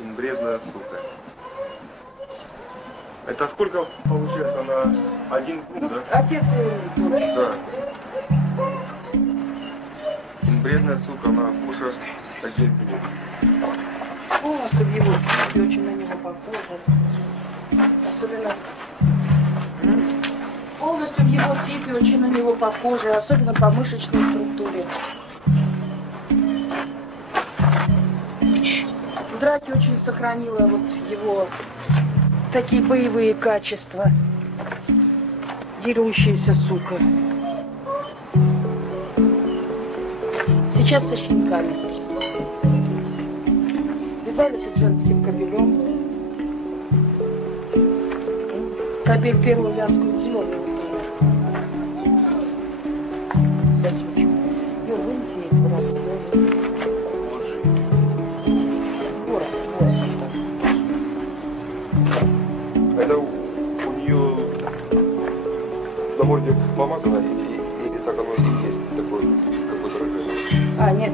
Инбредная сука. Это сколько получается на один куб, да? Отец ее. Да. Инбредная сука, она кушает один куб. Полностью в его типе очень на него похоже. Особенно... Полностью в его типе очень на него похоже, особенно по мышечной структуре. В драке очень сохранила вот его такие боевые качества. Дерущаяся сука. Сейчас со щенками. Вязали тут женским кобелем. Кобель первую вязку сделал. Это у нее на морде помазано или так оно и есть такое какое-то рыжее? А, нет,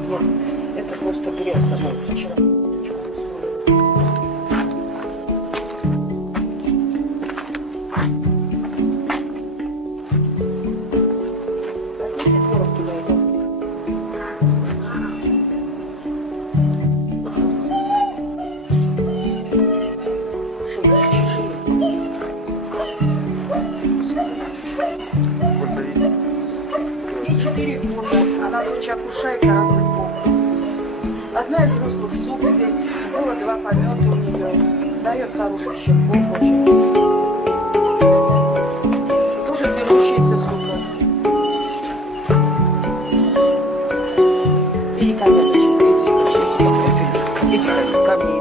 это просто грязь сама вчера. Она дочь акушайка разных боков. Одна из взрослых сук здесь. Было 2 помета у нее. Дает хороших щенков очень. Тоже дерущаяся сука. Иди ко мне, доченька, иди ко мне.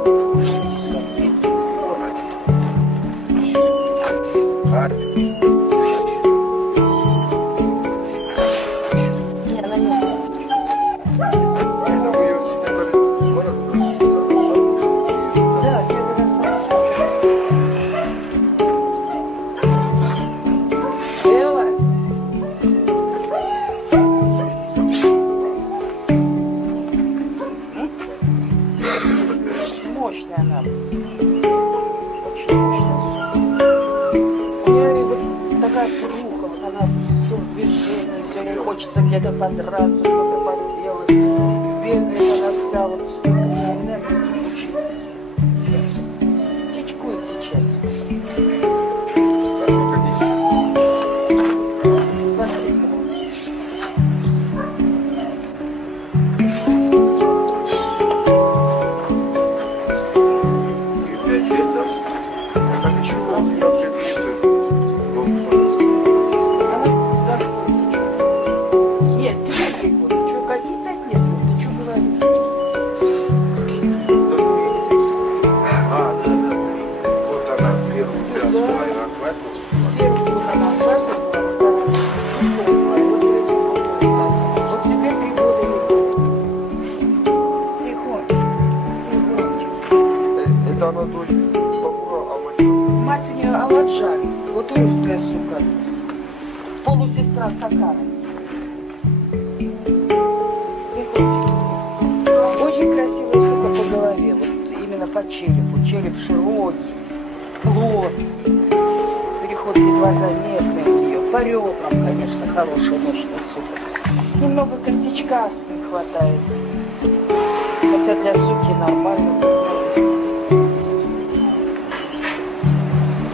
Мощная она. Очень мощная. У нее вот такая фруха, вот она все в движении, все ей хочется где-то подраться, что-то поделать. Бегает она вся, вот столько энергии получила. Птичкует сейчас. Это она дочь Бабура, а мать? Мать у нее Аладжа, вот русская сука, полусестра Сакара. Очень красивая сука по голове, вот именно по черепу. Череп широкий, плоский, переход едва заметный у нее. По ребрам, конечно, хорошая, мощная сука. Немного костячка не хватает, хотя для суки нормально.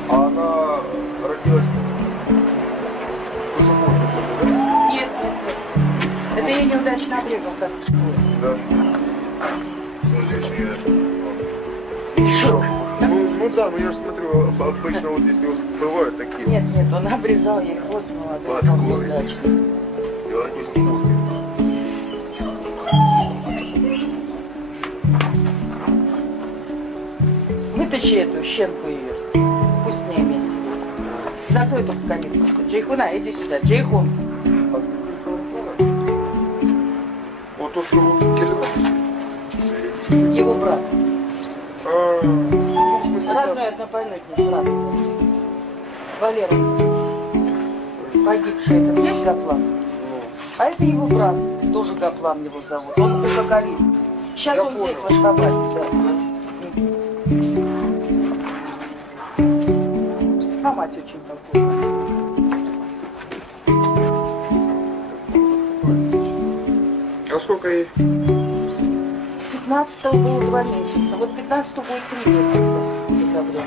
Она родилась Нет. Это я неудачно обрезал, как в школе. Да. Ну да, но я же смотрю, обычно вот здесь вот бывают такие. Нет, он обрезал ей хвост, молодой, неудачно. Вытащи эту щенку ее. Пусть с ней вместе здесь. Закрой только калитку. Джейхуна, иди сюда. Джейхун. Вот то, что вот Его брат. ну, в смысле, Родной однопоместный брат. Валера. Погибший этот, есть Гаплан? А это его брат. Тоже Гаплан его зовут. Он букакалист. Сейчас он здесь, в Ашхабаде, да. А мать очень похожа. А сколько ей? 15-го было 2 месяца. Вот 15-го будет 3 месяца в декабре.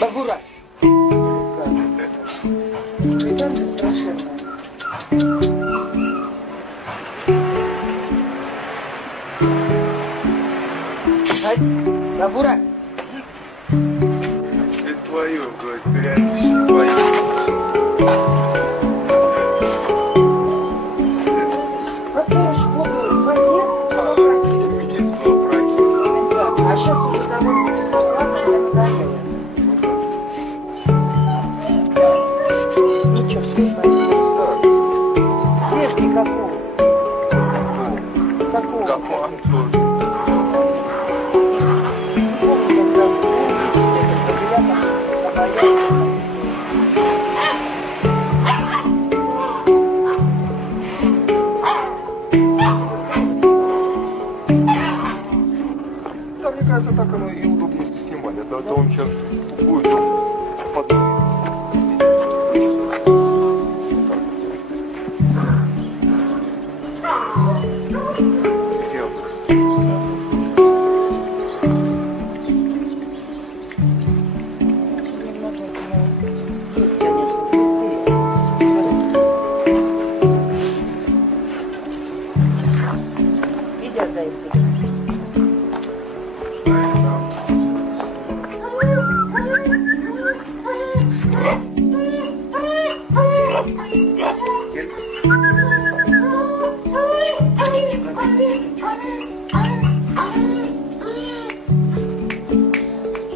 Багура. Ребенок страшенно. Багура. Это твое, говорит, периодически твое. Поставишь воду в воде, Медицинского врача. а сейчас уже довольно безопасно, как заняли. Ничего, все спасибо. Свежки какого? Какого? Гапан тоже. Помню, как зовут. Ребята побоялись. Да, мне кажется, так оно и удобно снимать. Это он сейчас будет под... Немного есть, конечно, цветы. Иди отдай их.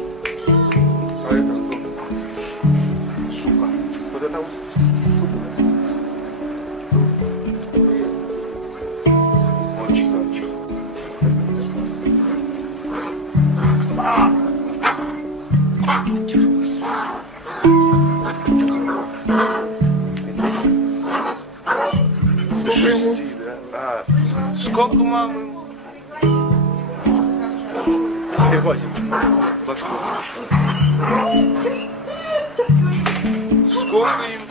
А это кто? Сука. Вот это вот сука. Он читает. Шести, да? А, сколько мамы? Переводим. Башку. Сколько им?